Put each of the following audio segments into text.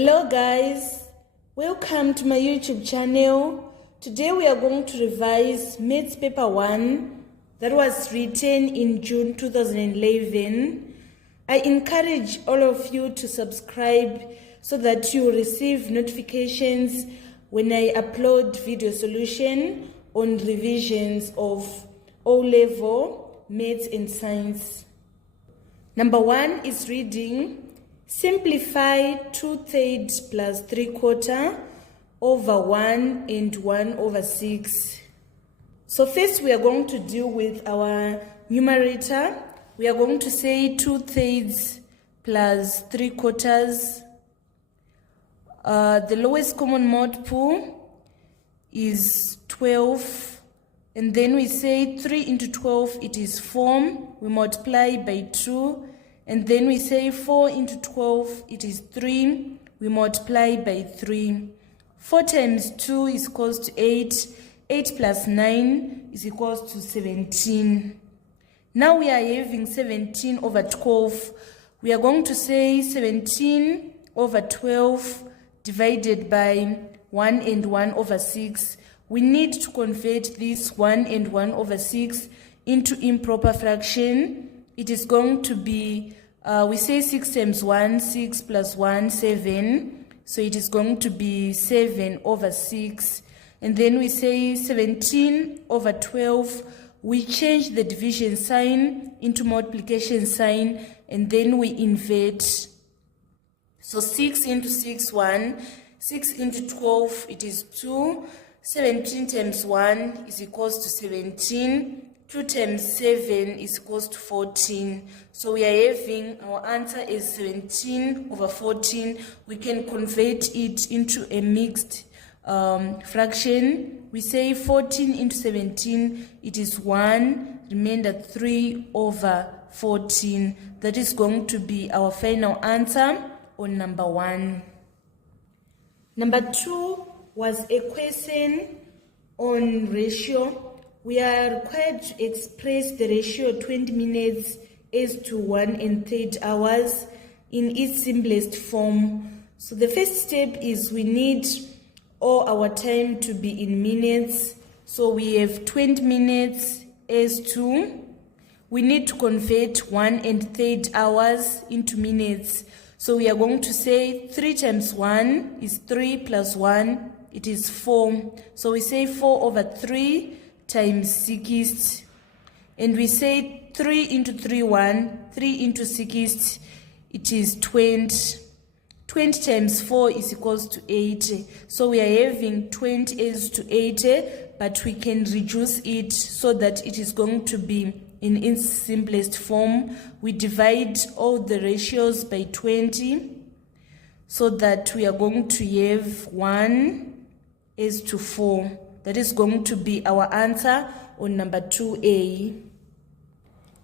Hello guys, welcome to my YouTube channel. Today we are going to revise Maths paper 1 that was written in June 2011. I encourage all of you to subscribe so that you receive notifications when I upload video solution on revisions of O-level Maths and Science. Number 1 is reading. Simplify 2/3 plus 3/4 over 1 and 1 over 6. So first we are going to deal with our numerator. We are going to say 2/3 plus 3/4. The lowest common multiple is 12. And then we say 3 into 12, it is 4. We multiply by 2. And then we say 4 into 12, it is 3. We multiply by 3. 4 times 2 is equals to 8. 8 plus 9 is equals to 17. Now we are having 17 over 12. We are going to say 17 over 12 divided by 1 and 1 over 6. We need to convert this 1 and 1 over 6 into improper fraction. It is going to be, we say 6 times 1, 6 plus 1, 7. So it is going to be 7 over 6. And then we say 17 over 12. We change the division sign into multiplication sign, and then we invert. So 6 into 6, 1. 6 into 12, it is 2. 17 times 1 is equals to 17. 2 times 7 is equals to 14. So we are having our answer is 17 over 14. We can convert it into a mixed fraction. We say 14 into 17, it is 1, remainder 3 over 14. That is going to be our final answer on number 1. Number 2 was a question on ratio. We are required to express the ratio 20 minutes as to 1 1/3 hours in its simplest form. So the first step is we need all our time to be in minutes. So we have 20 minutes as to, we need to convert 1 1/3 hours into minutes. So we are going to say 3 times 1 is 3 plus 1, it is 4. So we say 4 over 3 times 6, and we say 3 into 3, 1, 3 into 6, it is 20. 20 times 4 is equals to 80. So we are having 20 as to 80, but we can reduce it so that it is going to be in its simplest form. We divide all the ratios by 20 so that we are going to have 1 as to 4. That is going to be our answer on number 2A.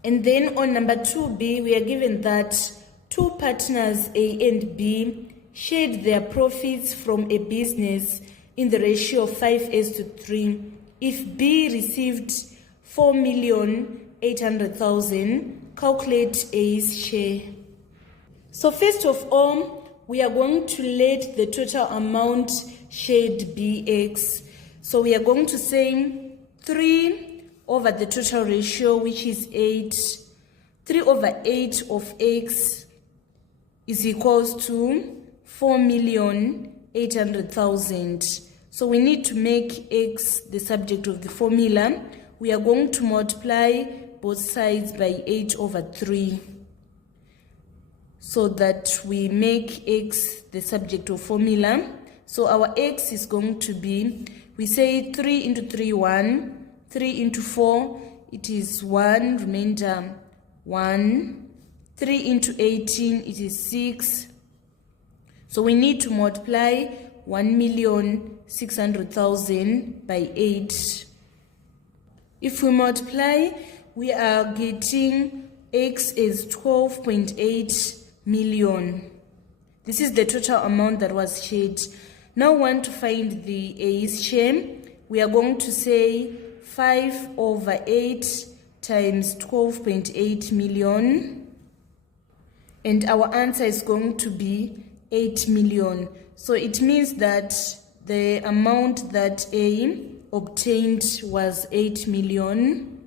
And then on number 2B, we are given that two partners A and B shared their profits from a business in the ratio of 5:3. If B received 4,800,000, calculate A's share. So first of all, we are going to let the total amount shared be X. So we are going to say 3 over the total ratio, which is 8. 3 over 8 of X is equals to 4,800,000. So we need to make X the subject of the formula. We are going to multiply both sides by 8 over 3 so that we make X the subject of formula. So our X is going to be, we say 3 into 3, 1. 3 into 4, it is 1, remainder 1. 3 into 18, it is 6. So we need to multiply 1,600,000 by 8. If we multiply, we are getting X is 12.8 million. This is the total amount that was shared. Now we want to find the A's share. We are going to say 5 over 8 times 12.8 million. And our answer is going to be 8 million. So it means that the amount that A obtained was 8 million.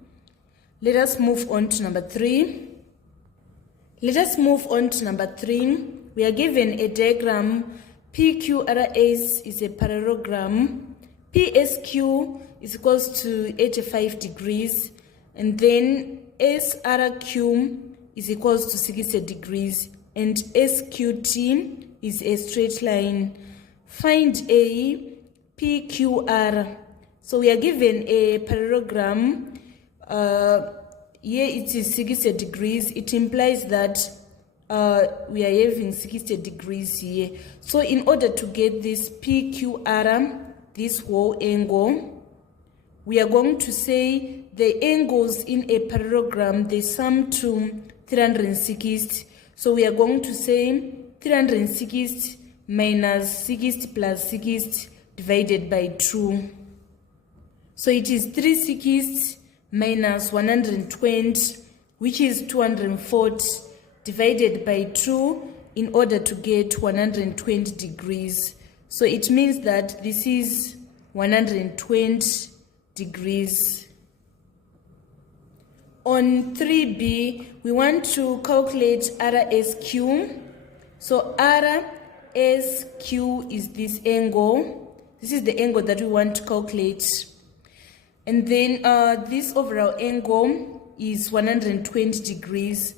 Let us move on to number 3. We are given a diagram. PQRS is a parallelogram. PSQ is equals to 85 degrees. And then SRQ is equals to 60 degrees. And SQT is a straight line. Find A, PQR. So we are given a parallelogram. Here it is 60 degrees. It implies that we are having 60 degrees here. So in order to get this PQR, this whole angle, we are going to say the angles in a parallelogram, they sum to 360. So we are going to say 360 minus 60 plus 60 divided by 2. So it is 360 minus 120, which is 240, divided by 2 in order to get 120 degrees. So it means that this is 120 degrees. On 3B, we want to calculate RSQ. So RSQ is this angle. This is the angle that we want to calculate. And then this overall angle is 120 degrees.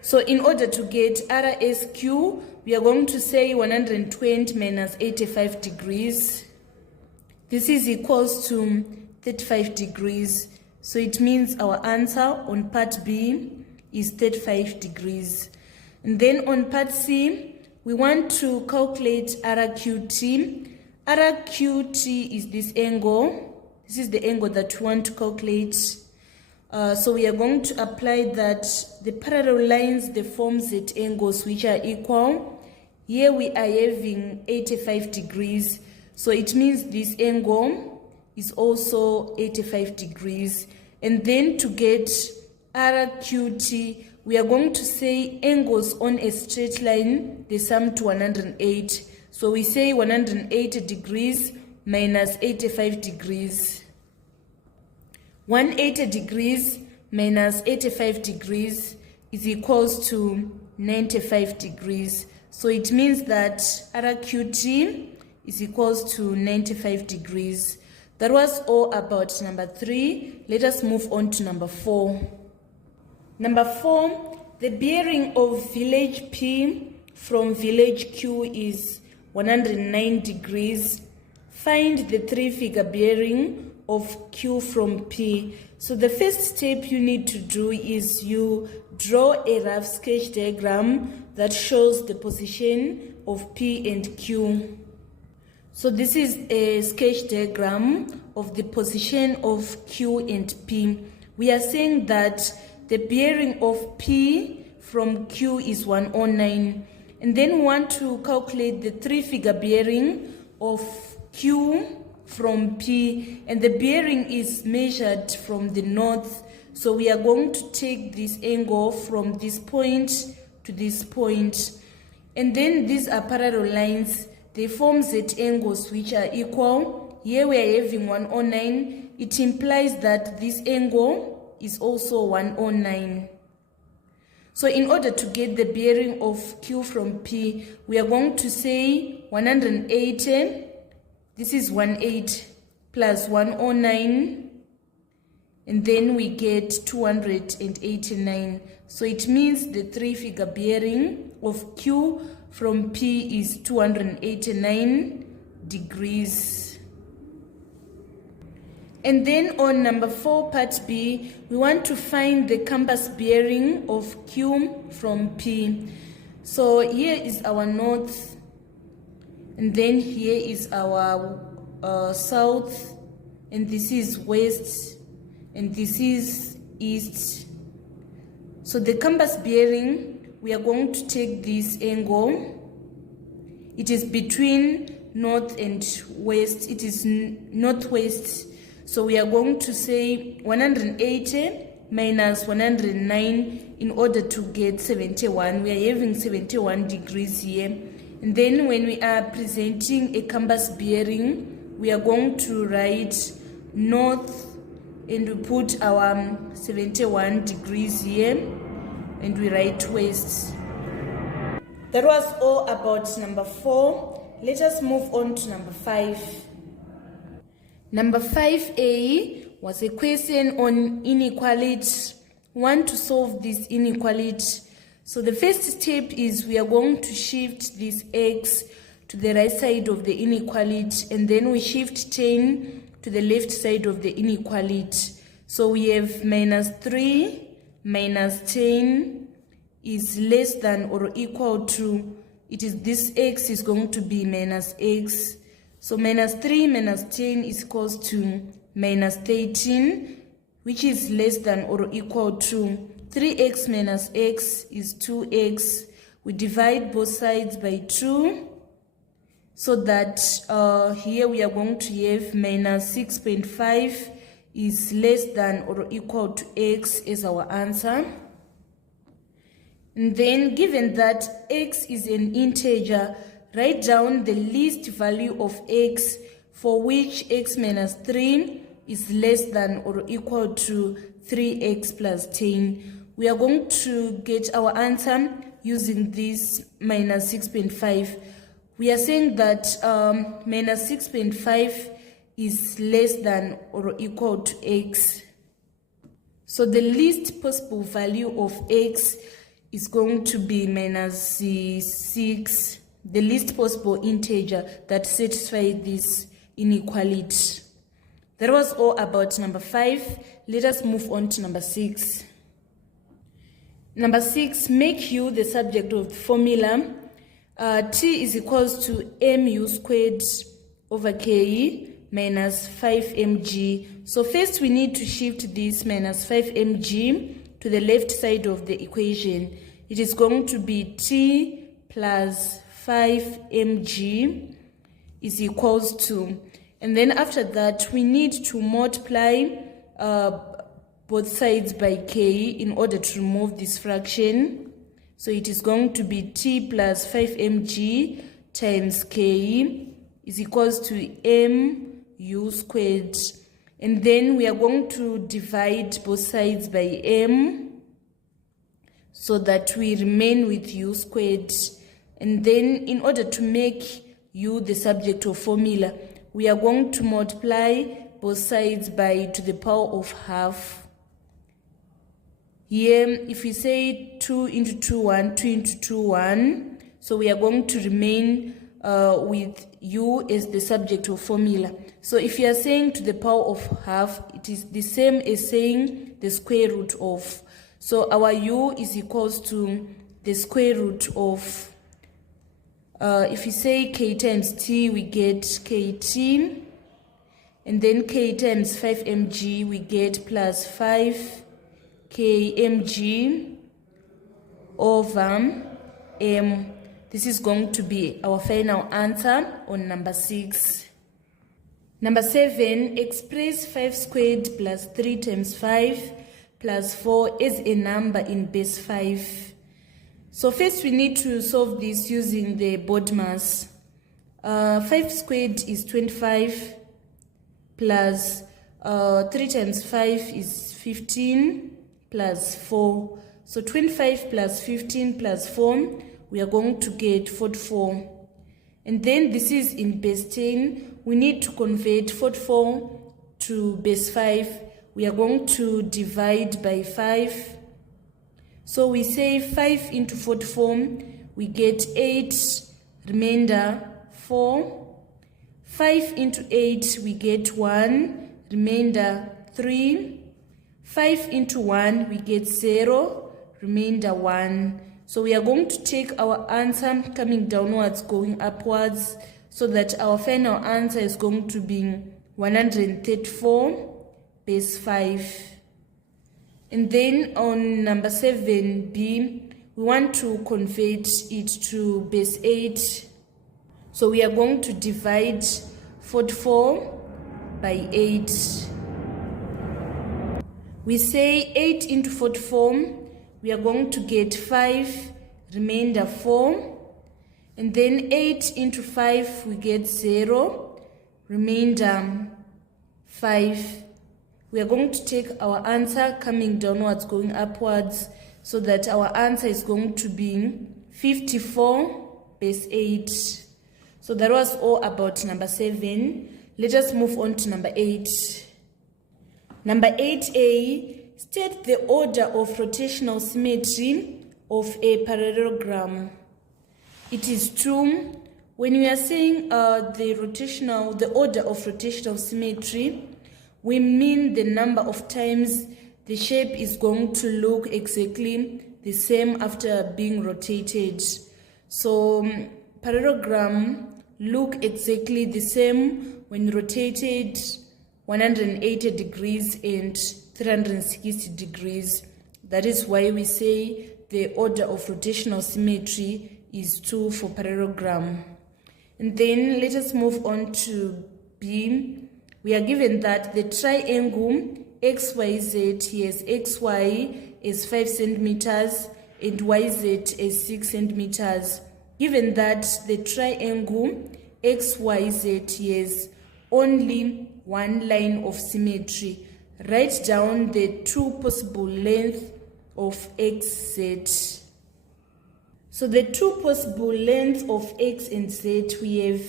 So in order to get RSQ, we are going to say 120 minus 85 degrees. This is equals to 35 degrees. So it means our answer on part B is 35 degrees. And then on part C, we want to calculate RQT. RQT is this angle. This is the angle that we want to calculate. So we are going to apply that the parallel lines, they form Z angles which are equal. Here we are having 85 degrees. So it means this angle is also 85 degrees. And then to get RQT, we are going to say angles on a straight line, they sum to 108. So we say 180 degrees minus 85 degrees. 180 degrees minus 85 degrees is equals to 95 degrees. So it means that RQT is equals to 95 degrees. That was all about number 3. Let us move on to number 4. Number 4, the bearing of village P from village Q is 109 degrees. Find the 3-figure bearing of Q from P. So the first step you need to do is you draw a rough sketch diagram that shows the position of P and Q. So this is a sketch diagram of the position of Q and P. We are saying that the bearing of P from Q is 109. And then we want to calculate the 3-figure bearing of Q from P. And the bearing is measured from the north. So we are going to take this angle from this point to this point. And then these are parallel lines. They form Z angles which are equal. Here we are having 109. It implies that this angle is also 109. So in order to get the bearing of Q from P, we are going to say 180. This is 180 plus 109. And then we get 289. So it means the 3-figure bearing of Q from P is 289 degrees. And then on number 4, part B, we want to find the compass bearing of Q from P. So here is our north, and then here is our south, and this is west, and this is east. So the compass bearing, we are going to take this angle. It is between north and west. It is northwest. So we are going to say 180 minus 109 in order to get 71. We are having 71 degrees here. And then when we are presenting a compass bearing, we are going to write north and we put our 71 degrees here and we write west. That was all about number 4. Let us move on to number 5. Number 5a was a question on inequality. We want to solve this inequality. So the first step is we are going to shift this x to the right side of the inequality, and then we shift 10 to the left side of the inequality. So we have minus 3 minus 10 is less than or equal to, it is this x is going to be minus x. So minus 3 minus 10 is equals to minus 13, which is less than or equal to 3x minus x is 2x. We divide both sides by 2, so that here we are going to have minus 6.5 is less than or equal to x as our answer. And then given that x is an integer, write down the least value of x for which x minus 3 is less than or equal to 3x plus 10. We are going to get our answer using this minus 6.5. We are saying that minus 6.5 is less than or equal to x. So the least possible value of x is going to be minus 6, the least possible integer that satisfies this inequality. That was all about number 5. Let us move on to number 6. Number 6, make u the subject of the formula. T is equals to mu squared over k minus 5mg. So first we need to shift this minus 5mg to the left side of the equation. It is going to be t plus 5mg is equals to, and then after that we need to multiply both sides by k in order to remove this fraction. So it is going to be t plus 5mg times k is equals to mu squared, and then we are going to divide both sides by m so that we remain with u squared. And then in order to make u the subject of formula, we are going to multiply both sides by to the power of half. Here, if we say 2 into 2, 1, 2 into 2, 1, so we are going to remain with u as the subject of formula. So if you are saying to the power of half, it is the same as saying the square root of. So our u is equals to the square root of, if we say k times t, we get kt, and then k times 5mg, we get plus 5 kmg over m. This is going to be our final answer on number 6. Number 7, express 5 squared plus 3 times 5 plus 4 as a number in base 5. So first we need to solve this using the BODMAS. 5 squared is 25 plus 3 times 5 is 15 plus 4. So 25 plus 15 plus 4, we are going to get 44. And then this is in base 10. We need to convert 44 to base 5. We are going to divide by 5. So we say 5 into 44, we get 8, remainder 4. 5 into 8, we get 1, remainder 3. 5 into 1, we get 0, remainder 1. So we are going to take our answer coming downwards, going upwards, so that our final answer is going to be 134 base 5. And then on number 7b, we want to convert it to base 8. So we are going to divide 44 by 8. We say 8 into 44, we are going to get 5, remainder 4. And then 8 into 5, we get 0, remainder 5. We are going to take our answer coming downwards, going upwards, so that our answer is going to be 54 base 8. So that was all about number 7. Let us move on to number 8. Number 8a, state the order of rotational symmetry of a parallelogram. It is 2. When we are saying the order of rotational symmetry, we mean the number of times the shape is going to look exactly the same after being rotated. So parallelogram look exactly the same when rotated 180 degrees and 360 degrees. That is why we say the order of rotational symmetry is 2 for parallelogram. And then let us move on to B. We are given that the triangle XYZ has XY is 5 centimeters and YZ is 6 centimeters. Given that the triangle XYZ has only one line of symmetry, write down the 2 possible lengths of XZ. So the 2 possible lengths of X and Z, we have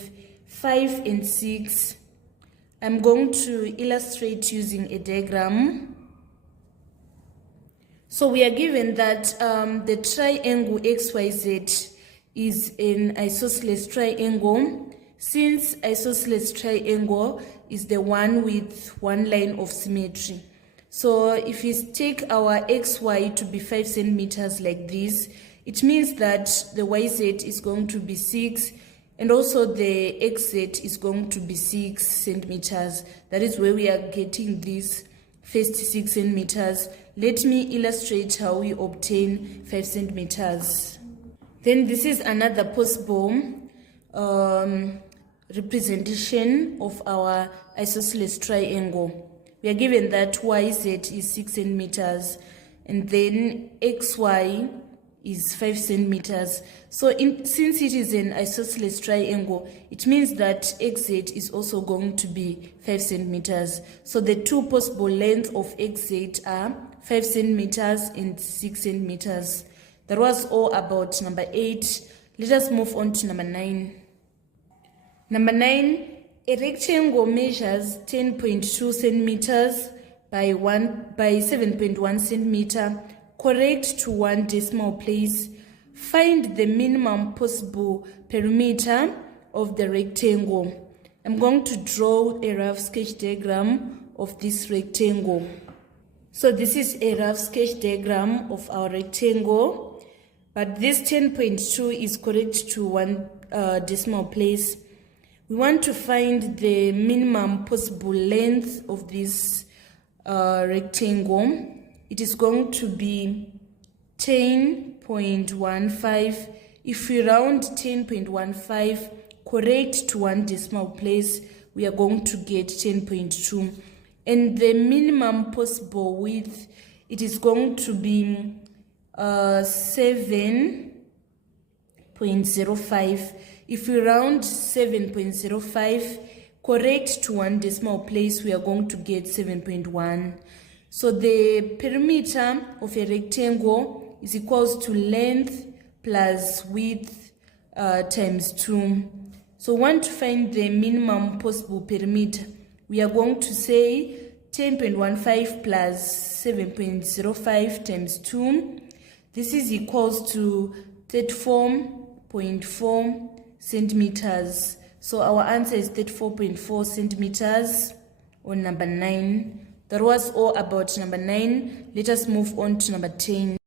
5 and 6. I'm going to illustrate using a diagram. So we are given that the triangle XYZ is an isosceles triangle. Since isosceles triangle is the one with one line of symmetry. So if we take our XY to be 5 centimeters like this, it means that the YZ is going to be 6 and also the XZ is going to be 6 centimeters. That is where we are getting this first 6 centimeters. Let me illustrate how we obtain 5 centimeters. Then this is another possible representation of our isosceles triangle. We are given that YZ is 6 centimeters and then XY is 5 centimeters. So since it is an isosceles triangle, it means that XZ is also going to be 5 centimeters. So the 2 possible lengths of XZ are 5 centimeters and 6 centimeters. That was all about number 8. Let us move on to number 9. Number 9, a rectangle measures 10.2 centimeters by 7.1 centimeter, correct to 1 decimal place. Find the minimum possible perimeter of the rectangle. I'm going to draw a rough sketch diagram of this rectangle. So this is a rough sketch diagram of our rectangle, but this 10.2 is correct to 1 decimal place. We want to find the minimum possible length of this rectangle. It is going to be 10.15. If we round 10.15 correct to 1 decimal place, we are going to get 10.2. And the minimum possible width, it is going to be 7.05. If we round 7.05 correct to 1 decimal place, we are going to get 7.1. So the perimeter of a rectangle is equals to length plus width times 2. So we want to find the minimum possible perimeter. We are going to say 10.15 plus 7.05 times 2. This is equals to 34.4 centimeters. So our answer is 34.4 centimeters on number 9. That was all about number 9. Let us move on to number 10.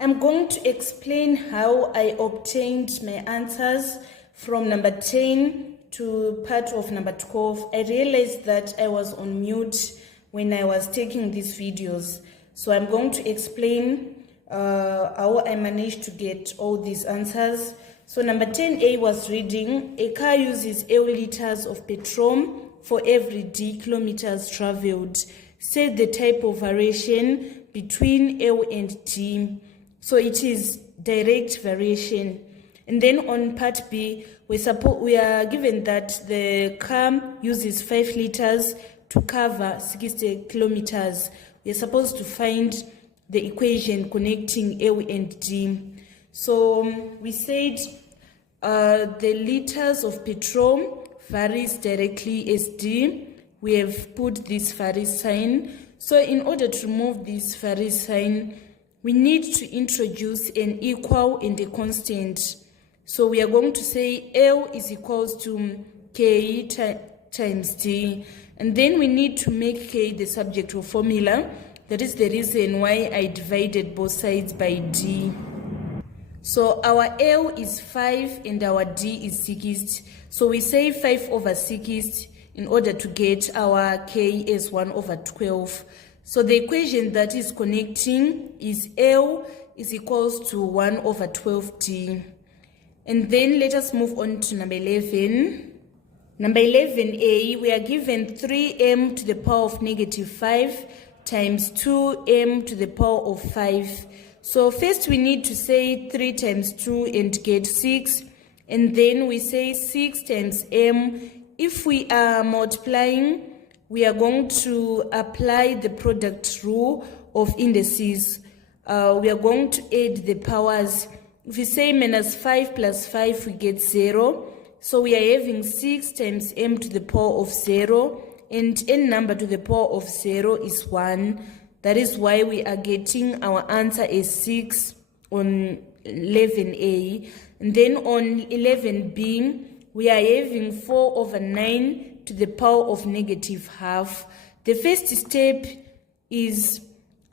I'm going to explain how I obtained my answers from number 10 to part of number 12. I realized that I was on mute when I was taking these videos. So I'm going to explain how I managed to get all these answers. So number 10A was reading, a car uses 8 liters of petrol for every d kilometers traveled. Set the type of variation between L and D. So it is direct variation. And then on part B, we are given that the car uses 5 liters to cover 60 kilometers. We are supposed to find the equation connecting L and D. So we said the liters of petrol varies directly as D. We have put this varies sign. So in order to remove this varies sign, we need to introduce an equal and a constant. So we are going to say L is equals to K times D. And then we need to make K the subject of formula. That is the reason why I divided both sides by D. So our L is 5 and our D is 6. So we say 5 over 6 in order to get our K as 1 over 12. So the equation that is connecting is L is equals to 1 over 12D. And then let us move on to number 11. Number 11a, we are given 3m to the power of negative 5 times 2m to the power of 5. So first we need to say 3 times 2 and get 6. And then we say 6 times m. If we are multiplying, we are going to apply the product rule of indices. We are going to add the powers. If we say minus 5 plus 5, we get 0. So we are having 6 times m to the power of 0. And n number to the power of 0 is 1. That is why we are getting our answer as 6 on 11a. And then on 11b, we are having 4 over 9 to the power of negative half. The first step is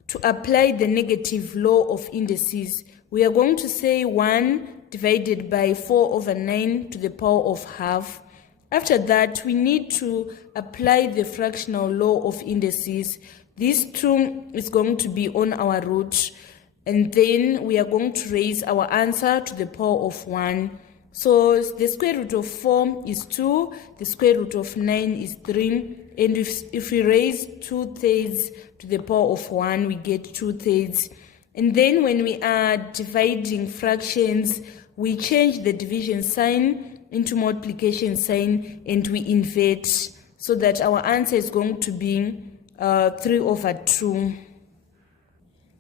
to apply the negative law of indices. We are going to say 1 divided by 4 over 9 to the power of half. After that, we need to apply the fractional law of indices. This 2 is going to be on our root, and then we are going to raise our answer to the power of 1. So the square root of 4 is 2, the square root of 9 is 3, and if we raise 2/3 to the power of 1, we get 2/3. And then when we are dividing fractions, we change the division sign into multiplication sign and we invert, so that our answer is going to be 3 over 2.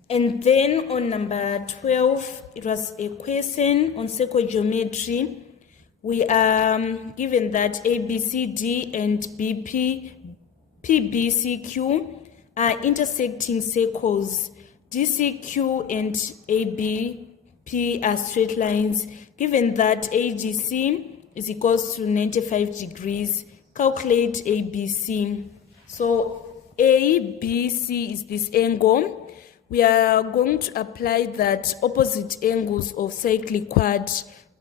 And then on number 12, it was a question on circle geometry. We are given that ABCD and PBCQ are intersecting circles. DCQ and ABP are straight lines. Given that AGC is equals to 95 degrees, calculate ABC. So ABC is this angle. We are going to apply that opposite angles of cyclic quad,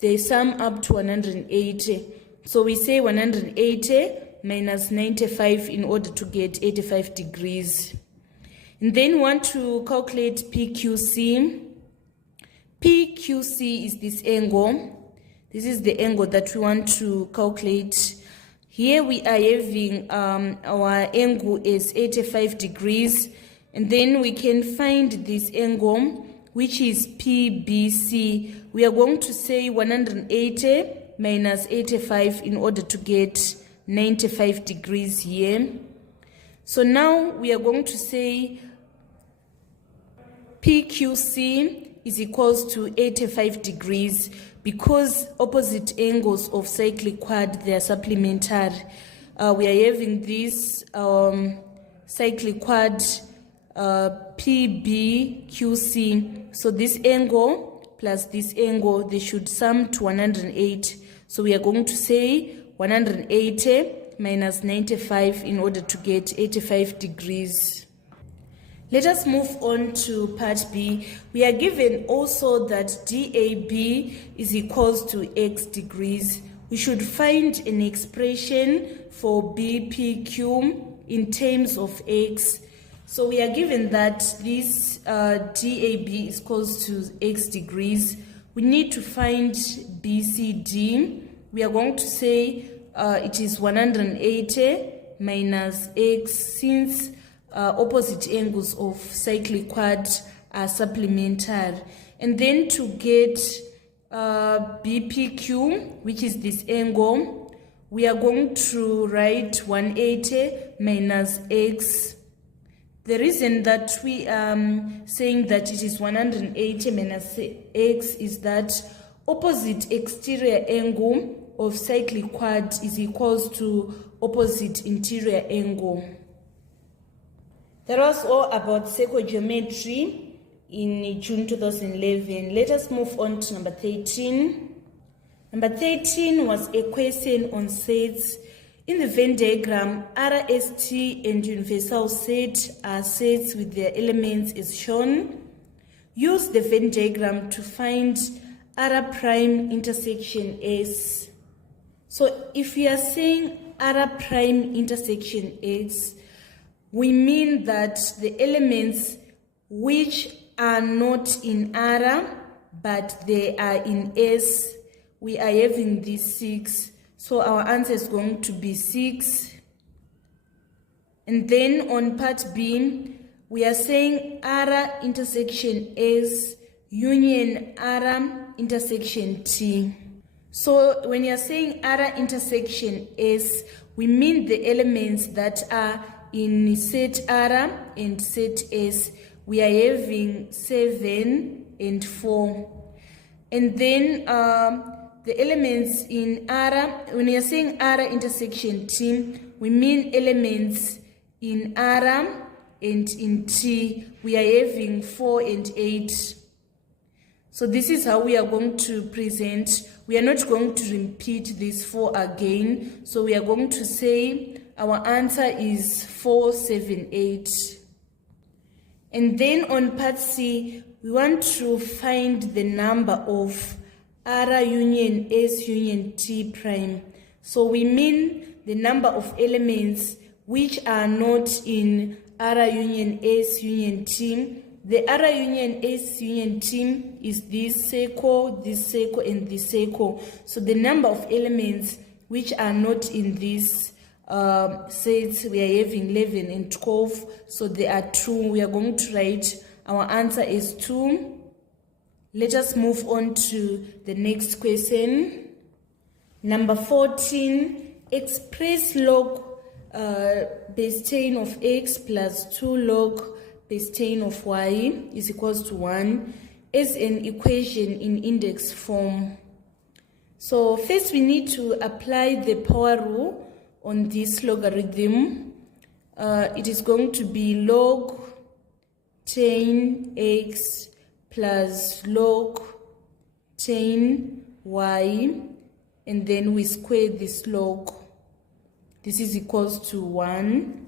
they sum up to 180. So we say 180 minus 95 in order to get 85 degrees. And then we want to calculate PQC. PQC is this angle. This is the angle that we want to calculate. Here we are having our angle is 85 degrees. And then we can find this angle, which is PBC. We are going to say 180 minus 85 in order to get 95 degrees here. So now we are going to say PQC is equals to 85 degrees because opposite angles of cyclic quad, they are supplementary. We are having this cyclic quad PBQC. So this angle plus this angle, they should sum to 108. So we are going to say 180 minus 95 in order to get 85 degrees. Let us move on to part B. We are given also that DAB is equals to x degrees. We should find an expression for BPQ in terms of x. So we are given that this DAB is equals to x degrees. We need to find BCD. We are going to say it is 180 minus x, since opposite angles of cyclic quad are supplementary. And then to get BPQ, which is this angle, we are going to write 180 minus x. The reason that we are saying that it is 180 minus x is that opposite exterior angle of cyclic quad is equals to opposite interior angle. That was all about circle geometry in June 2011. Let us move on to number 13. Number 13 was a question on sets. In the Venn diagram, RST and universal set are sets with their elements as shown. Use the Venn diagram to find R prime intersection S. So if we are saying R prime intersection S, we mean that the elements which are not in R but they are in S, we are having these 6. So our answer is going to be 6. And then on part B, we are saying R intersection S union R intersection T. So when you are saying R intersection S, we mean the elements that are in set R and set S. We are having 7 and 4. And then the elements in R, when you're saying R intersection T, we mean elements in R and in T. We are having 4 and 8. So this is how we are going to present. We are not going to repeat this 4 again. So we are going to say our answer is 4, 7, 8. And then on part C, we want to find the number of R union S union T prime. So we mean the number of elements which are not in R union S union T. The R union S union T is this circle, and this circle. So the number of elements which are not in this sets, we are having 11 and 12. So there are 2. We are going to write our answer is 2. Let us move on to the next question. Number 14, express log base 10 of x plus 2 log base 10 of y is equals to 1 as an equation in index form. So first we need to apply the power rule on this logarithm. It is going to be log 10x plus log 10y, and then we square this log. This is equals to 1.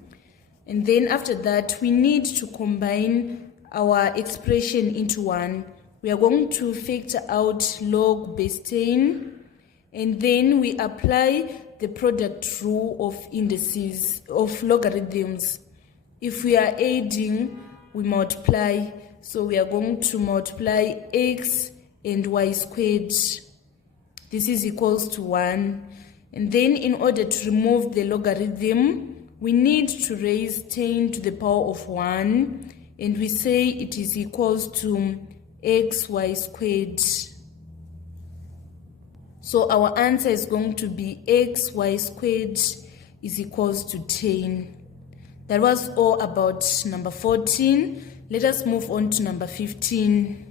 And then after that, we need to combine our expression into 1. We are going to factor out log base 10, and then we apply the product rule of indices, of logarithms. If we are adding, we multiply. So we are going to multiply x and y squared. This is equals to 1. And then in order to remove the logarithm, we need to raise 10 to the power of 1. And we say it is equals to xy squared. So our answer is going to be xy squared is equals to 10. That was all about number 14. Let us move on to number 15.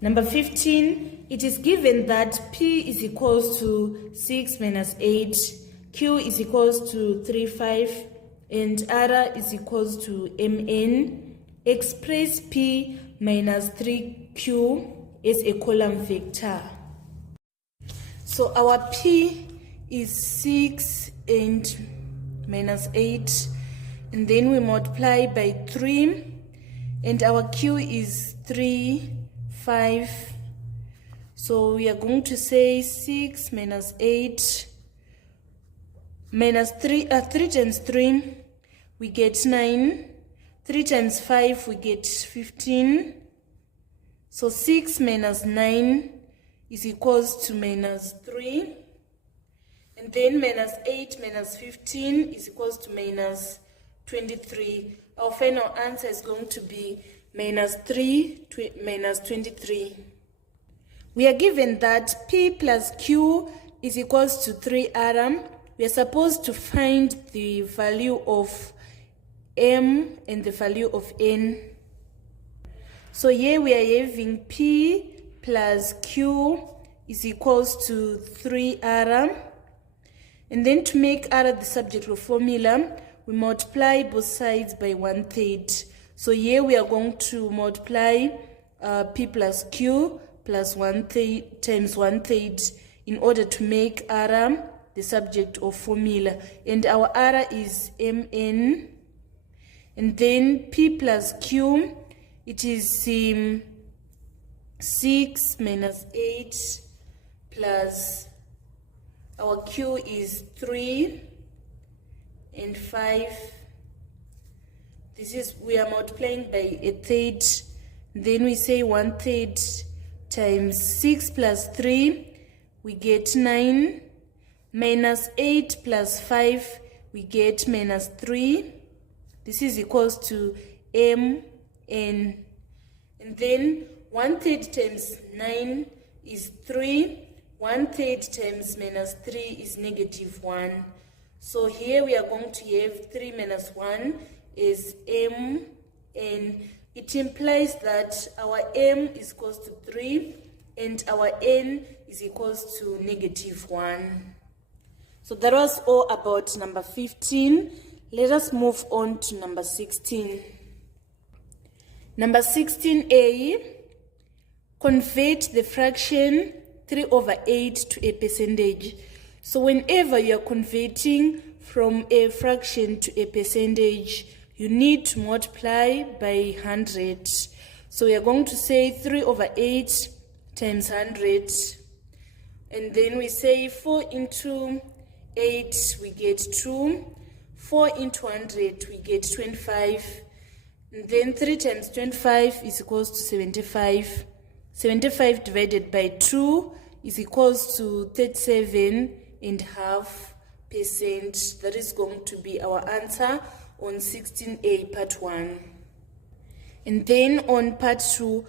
Number 15, it is given that P is equals to 6 minus 8, Q is equals to 3, 5, and R is equals to Mn. Express P minus 3Q as a column vector. So our P is 6 and minus 8, and then we multiply by 3. And our Q is 3, 5. So we are going to say 6 minus 8 minus 3. 3 times 3, we get 9. 3 times 5, we get 15. So 6 minus 9 is equals to minus 3. And then minus 8 minus 15 is equals to minus 23. our final answer is going to be minus 3 minus 23. We are given that P plus Q is equals to 3R. We are supposed to find the value of M and the value of N. So here we are having P plus Q is equals to 3R. And then to make R the subject of formula, we multiply both sides by 1/3. So here we are going to multiply P plus Q plus 1/3 times 1/3 in order to make R the subject of formula. And our R is Mn. And then P plus Q, it is 6 minus 8 plus our Q is 3 and 5. This is, we are multiplying by 1/3. Then we say 1/3 times 6 plus 3, we get 9. Minus 8 plus 5, we get minus 3. This is equals to Mn. And then 1/3 times 9 is 3. 1/3 times minus 3 is -1. So here we are going to have 3 minus 1 is M, and it implies that our M is equals to 3 and our N is equals to -1. So that was all about number 15. Let us move on to number 16. Number 16A, convert the fraction 3/8 to a percentage. So whenever you are converting from a fraction to a percentage, you need to multiply by 100. So we are going to say 3/8 times 100. And then we say 4 into 8, we get 2. 4 into 100, we get 25. And then 3 times 25 is equals to 75. 75 divided by 2 is equals to 37.5%. That is going to be our answer on 16A part 1. And then on part 2,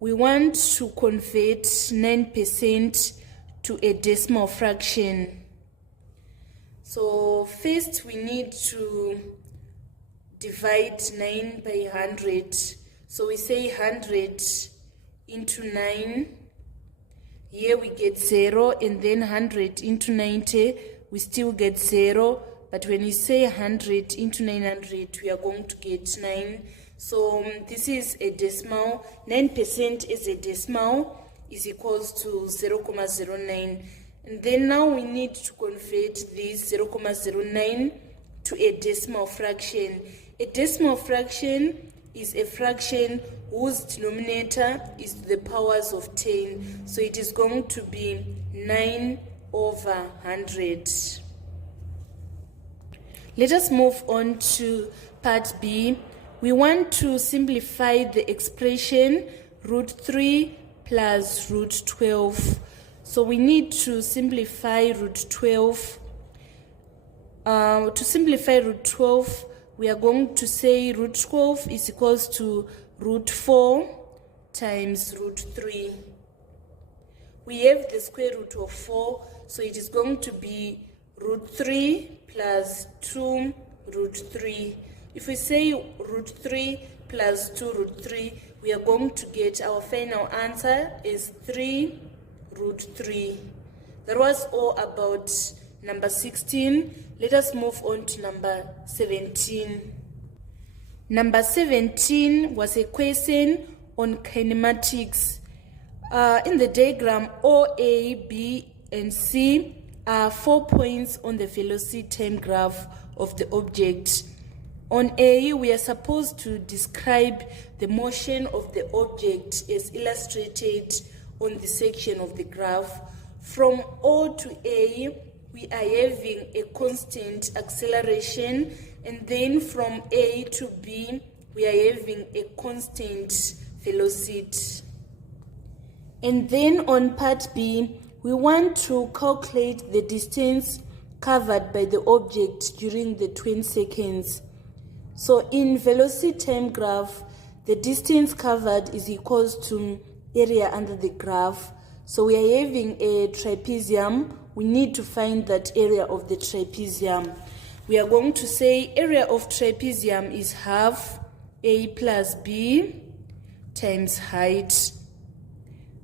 we want to convert 9% to a decimal fraction. So first we need to divide 9 by 100. So we say 100 into 9. Here we get 0, and then 100 into 90, we still get 0. But when we say 100 into 900, we are going to get 9. So this is a decimal. 9% is a decimal, is equals to 0.09. And then now we need to convert this 0.09 to a decimal fraction. A decimal fraction is a fraction whose denominator is the powers of 10. So it is going to be 9/100. Let us move on to part B. We want to simplify the expression √3 plus √12. So we need to simplify √12. To simplify √12, we are going to say √12 is equals to √4 times √3. We have the square root of 4, so it is going to be √3 plus 2 √3. If we say √3 plus 2 √3, we are going to get our final answer is 3 √3. That was all about number 16. Let us move on to number 17. Number 17 was a question on kinematics. In the diagram, O, A, B, and C are 4 points on the velocity time graph of the object. On A, we are supposed to describe the motion of the object as illustrated on the section of the graph. From O to A, we are having a constant acceleration, and then from A to B, we are having a constant velocity. And then on part B, we want to calculate the distance covered by the object during the 20 seconds. So in velocity time graph, the distance covered is equals to area under the graph. So we are having a trapezium. We need to find that area of the trapezium. We are going to say area of trapezium is half a plus b times height.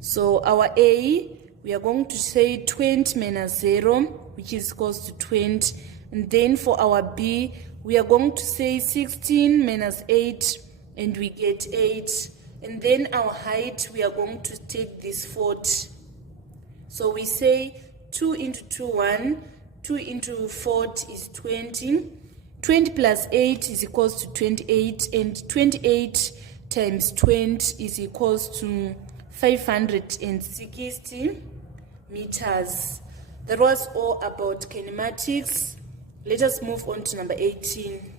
So our a, we are going to say 20 minus 0, which is equals to 20. And then for our b, we are going to say 16 minus 8, and we get 8. And then our height, we are going to take this 40. So we say 2 into 2, 1. 2 into 40 is 20. 20 plus 8 is equals to 28. And 28 times 20 is equals to 560 meters. That was all about kinematics. Let us move on to number 18.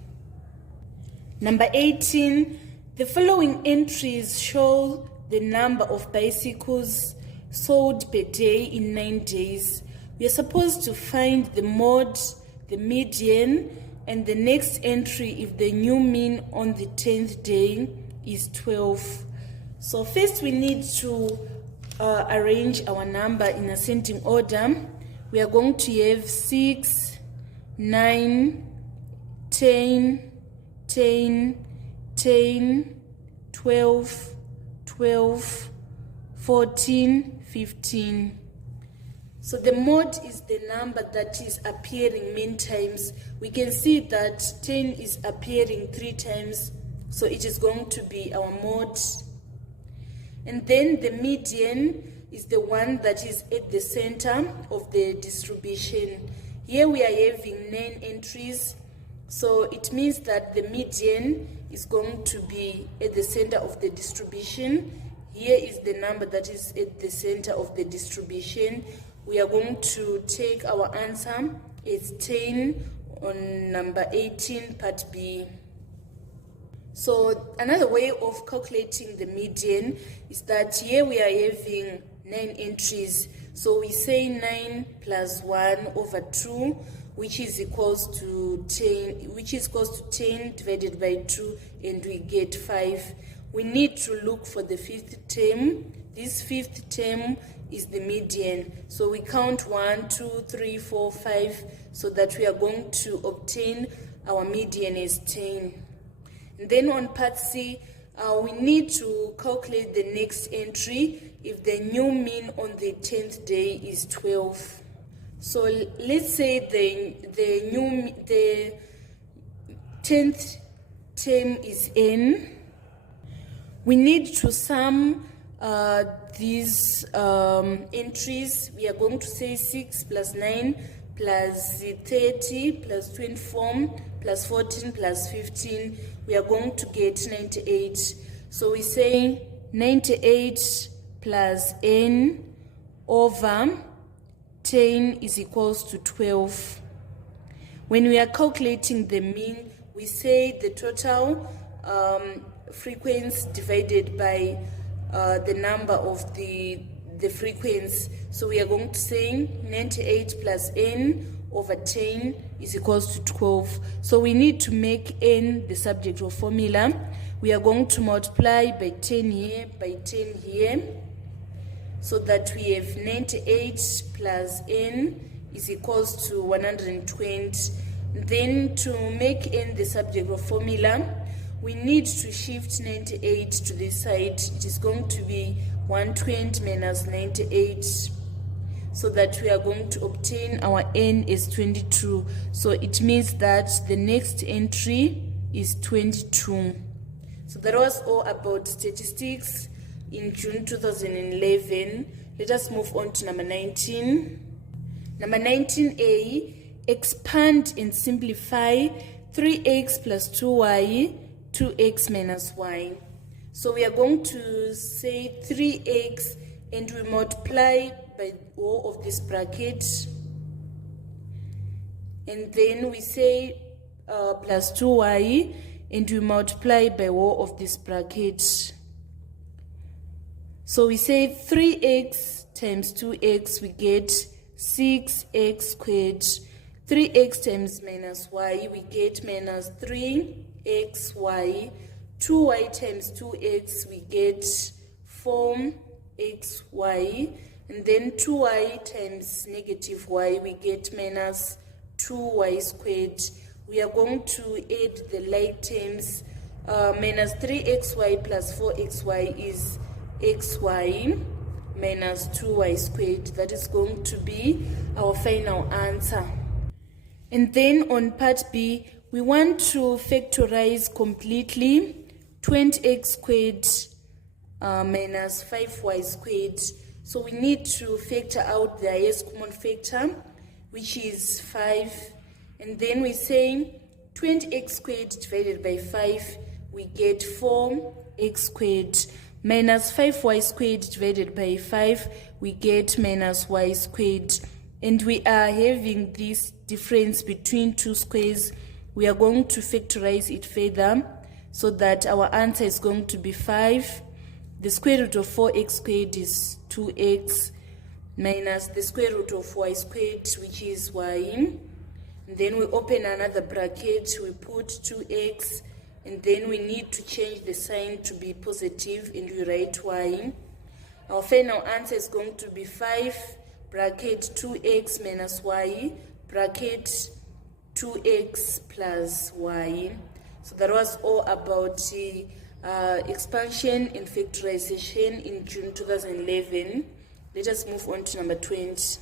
Number 18, the following entries show the number of bicycles sold per day in 9 days. We are supposed to find the mode, the median, and the next entry if the new mean on the 10th day is 12. So first we need to arrange our number in ascending order. We are going to have 6, 9, 10, 10, 10, 12, 12, 14, 15. So the mode is the number that is appearing many times. We can see that 10 is appearing 3 times, so it is going to be our mode. And then the median is the one that is at the center of the distribution. Here we are having 9 entries, so it means that the median is going to be at the center of the distribution. Here is the number that is at the center of the distribution. We are going to take our answer as 10 on number 18, part B. So another way of calculating the median is that here we are having 9 entries. So we say 9 plus 1 over 2, which is equals to 10, which is equals to 10 divided by 2, and we get 5. We need to look for the 5th term. This 5th term is the median. So we count 1, 2, 3, 4, 5, so that we are going to obtain our median as 10. And then on part C, we need to calculate the next entry if the new mean on the 10th day is 12. So let's say the 10th term is n. We need to sum these entries. We are going to say 6 plus 9 plus 30 plus 24 plus 14 plus 15. We are going to get 98. So we say 98 plus n over 10 is equals to 12. When we are calculating the mean, we say the total frequency divided by the number of the frequency. So we are going to say 98 plus n over 10 is equals to 12. So we need to make n the subject of formula. We are going to multiply by 10 here, by 10 here, so that we have 98 plus n is equals to 120. Then to make n the subject of formula, we need to shift 98 to this side. It is going to be 120 minus 98, so that we are going to obtain our n is 22. So it means that the next entry is 22. So that was all about statistics in June 2011. Let us move on to number 19. Number 19a, expand and simplify 3x plus 2y, 2x minus y. So we are going to say 3x and we multiply by all of this bracket, and then we say plus 2y and we multiply by all of this bracket. So we say 3x times 2x, we get 6x squared. 3x times minus y, we get minus 3 2xy. 2y times 2x, we get 4xy. And then 2y times negative y, we get minus 2y squared. We are going to add the like terms. Minus 3xy plus 4xy is xy minus 2y squared. That is going to be our final answer. And then on part B, we want to factorize completely 20x squared minus 5y squared. So we need to factor out the highest common factor, which is 5. And then we say 20x squared divided by 5, we get 4x squared minus 5y squared divided by 5, we get minus y squared. And we are having this difference between two squares. We are going to factorize it further so that our answer is going to be 5. The square root of 4x squared is 2x minus the square root of y squared, which is y. And then we open another bracket, we put 2x, and then we need to change the sign to be positive, and we write y. Our final answer is going to be 5 bracket 2x minus y bracket 2x plus y. So that was all about the expansion and factorization in June 2011. Let us move on to number 20.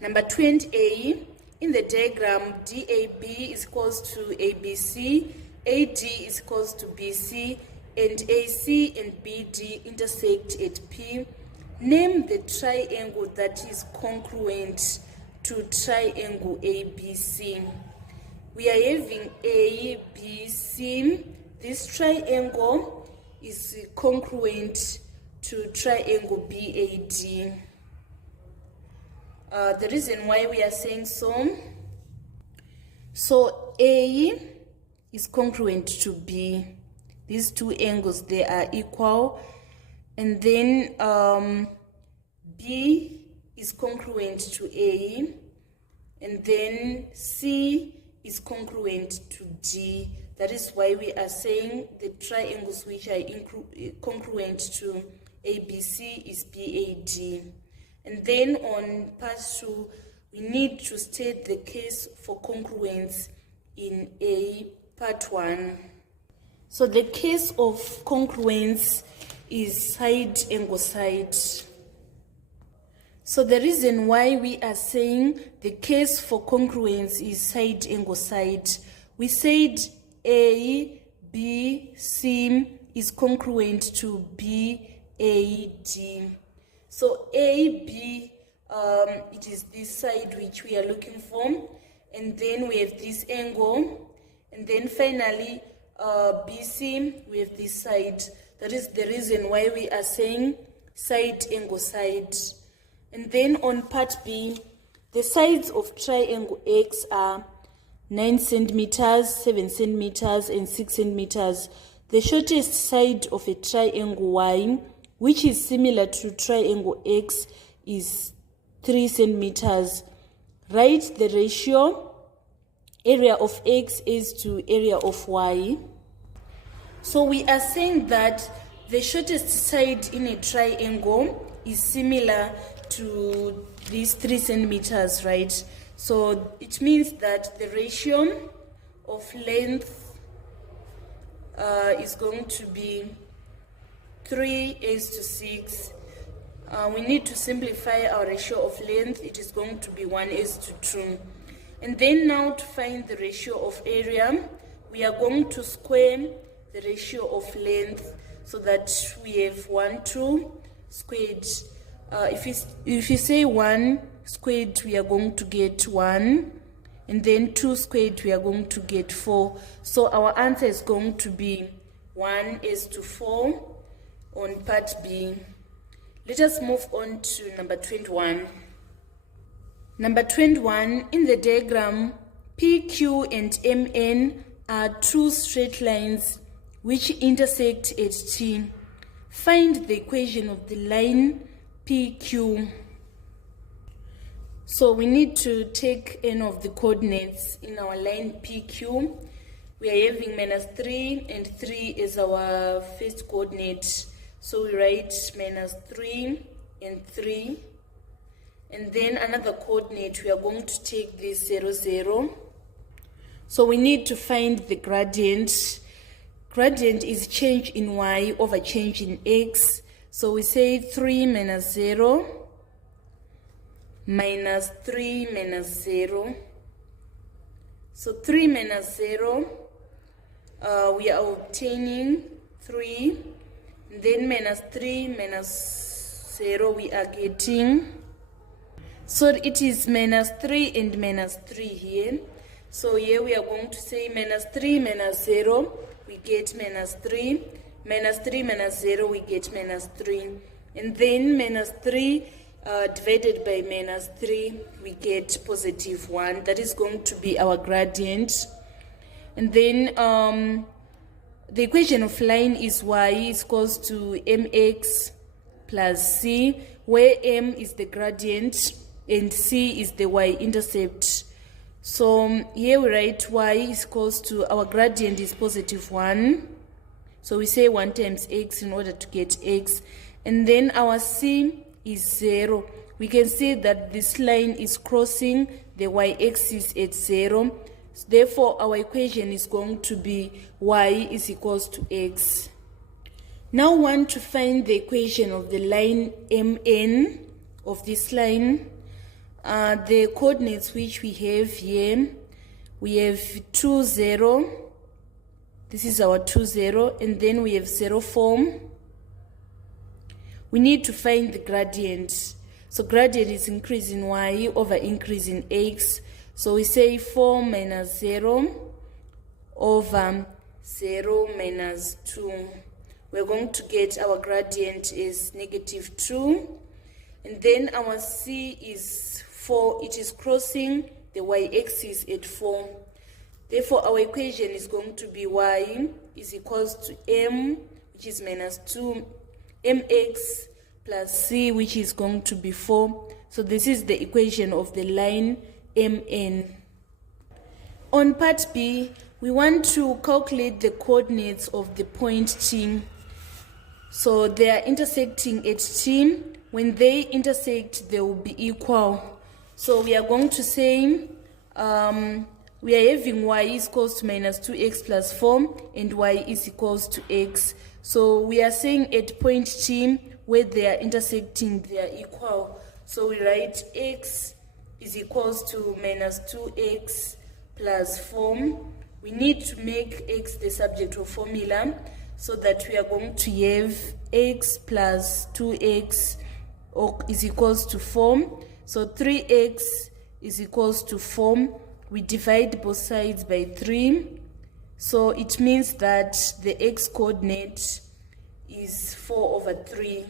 Number 20a, in the diagram, DAB is equals to ABC, AD is equals to BC, and AC and BD intersect at P. Name the triangle that is congruent to triangle ABC. We are having ABC. This triangle is congruent to triangle BAD. The reason why we are saying so A is congruent to B. These two angles, they are equal. And then B is congruent to A. And then C is congruent to D. That is why we are saying the triangles which are congruent to ABC is BAD. And then on part 2, we need to state the case for congruence in A part 1. So the case of congruence is side angle side. So the reason why we are saying the case for congruence is side angle side, we said A, B, C is congruent to B, A, D. So A, B, it is this side which we are looking for, and then we have this angle, and then finally BC, we have this side. That is the reason why we are saying side angle side. And then on part B, the sides of triangle X are 9 centimeters, 7 centimeters, and 6 centimeters. The shortest side of a triangle Y, which is similar to triangle X, is 3 centimeters. Write the ratio area of X is to area of Y. So we are saying that the shortest side in a triangle is similar to these 3 centimeters, right? So it means that the ratio of length is going to be 3:6. We need to simplify our ratio of length. It is going to be 1:2. And then now to find the ratio of area, we are going to square the ratio of length so that we have 1/2 squared. If you say 1 squared, we are going to get 1, and then 2 squared, we are going to get 4. So our answer is going to be 1:4 on part B. Let us move on to number 21. Number 21, in the diagram, PQ and MN are two straight lines which intersect at T. Find the equation of the line PQ. So we need to take n of the coordinates in our line PQ. we are having minus 3 and 3 as our first coordinate. So we write minus 3 and 3. And then another coordinate, we are going to take this 0, 0. So we need to find the gradient. Gradient is change in y over change in x. So we say 3 minus 0 minus 3 minus 0. So 3 minus 0, we are obtaining 3. Then minus 3 minus 0, we are getting. So it is minus 3 and minus 3 here. So here we are going to say minus 3 minus 0, we get minus 3. Minus 3 minus 0, we get minus 3. And then minus 3 divided by minus 3, we get positive 1. That is going to be our gradient. And then the equation of line is y is equals to mx plus c, where m is the gradient and c is the y-intercept. So here we write y is equals to, our gradient is positive 1. So we say 1 times x in order to get x. And then our c is 0. We can see that this line is crossing the y-axis at 0. Therefore, our equation is going to be y is equals to x. Now we want to find the equation of the line mn of this line. The coordinates which we have here, we have 2, 0. This is our 2, 0. And then we have 0 form. We need to find the gradient. So gradient is increase in y over increase in x. So we say 4 minus 0 over 0 minus 2. We're going to get our gradient is negative 2. And then our c is 4. It is crossing the y-axis at 4. Therefore, our equation is going to be y is equals to m, which is minus 2, mx plus c, which is going to be 4. So this is the equation of the line mn. On part B, we want to calculate the coordinates of the point T. So they are intersecting at T. When they intersect, they will be equal. So we are going to say we are having y is equals to minus 2x plus 4 and y is equals to x. So we are saying at point T where they are intersecting, they are equal. So we write x is equals to minus 2x plus 4. We need to make x the subject of formula so that we are going to have x plus 2x is equals to 4. So 3x is equals to 4. We divide both sides by 3. So it means that the x coordinate is 4 over 3.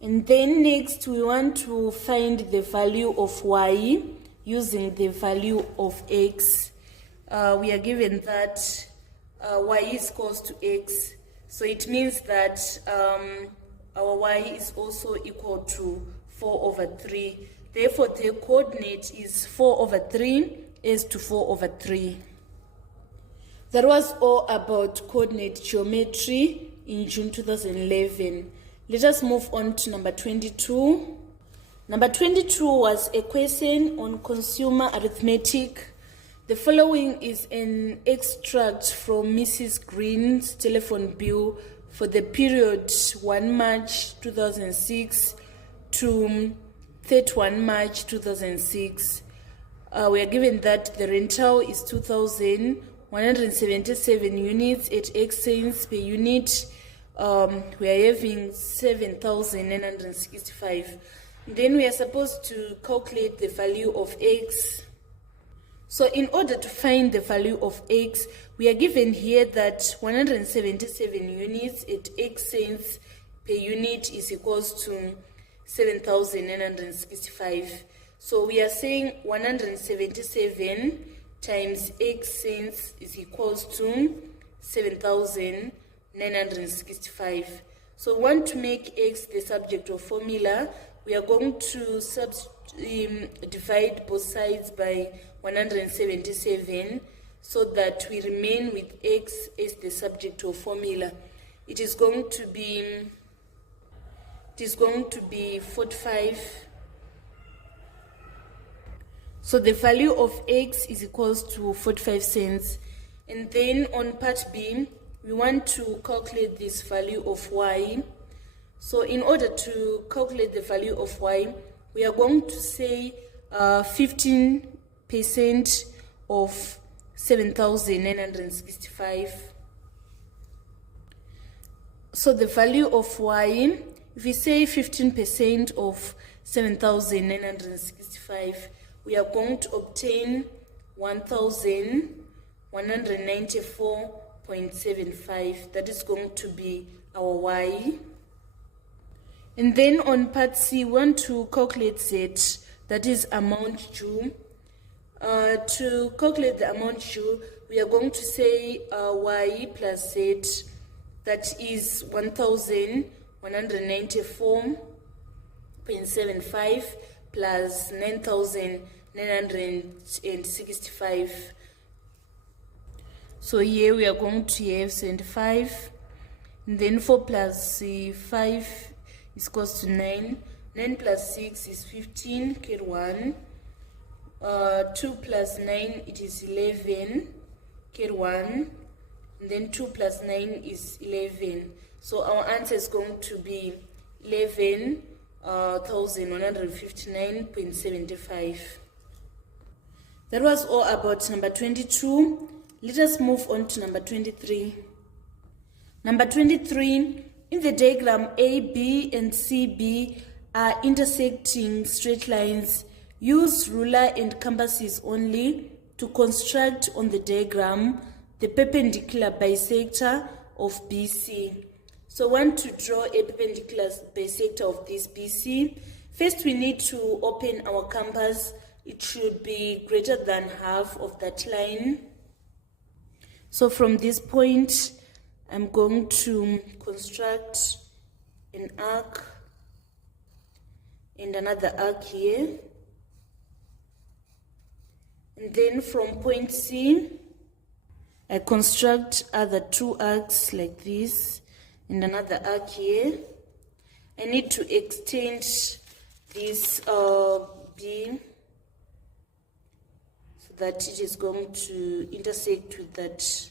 And then next we want to find the value of y using the value of x. We are given that y is equals to x. So it means that our y is also equal to 4 over 3. Therefore, the coordinate is 4 over 3 is to 4 over 3. That was all about coordinate geometry in June 2011. Let us move on to number 22. Number 22 was a question on consumer arithmetic. The following is an extract from Mrs. Green's telephone bill for the period 1 March 2006 to 31 March 2006. We are given that the rental is 2,177 units at X cents per unit. We are having 7,965. Then we are supposed to calculate the value of X. So in order to find the value of X, we are given here that 177 units at X cents per unit is equals to 7,965. So we are saying 177 times X cents is equals to 7,965. So we want to make X the subject of formula. We are going to divide both sides by 177 so that we remain with x as the subject of formula. It is going to be 45. So the value of x is equals to 45 cents. And then on part B, we want to calculate this value of y. So in order to calculate the value of y, we are going to say 15% of 7,965. So the value of y, if we say 15% of 7,965, we are going to obtain 1,194.75. That is going to be our y. And then on part C, we want to calculate Z, that is amount due. To calculate the amount due, we are going to say y plus Z, that is 1,194.75 plus 9,965. So here we are going to have 75, and then 4 plus 5 is equals to 9. 9 plus 6 is 15, carry 1. 2 plus 9, it is 11, carry 1. And then 2 plus 9 is 11. So our answer is going to be 11,159.75. That was all about number 22. Let us move on to number 23. Number 23, in the diagram A, B, and CB are intersecting straight lines. Use ruler and compasses only to construct on the diagram the perpendicular bisector of BC. So we want to draw a perpendicular bisector of this BC. First, we need to open our compass. It should be greater than half of that line. So from this point, I'm going to construct an arc and another arc here. And then from point C, I construct other two arcs like this and another arc here. I need to extend this B so that it is going to intersect with that.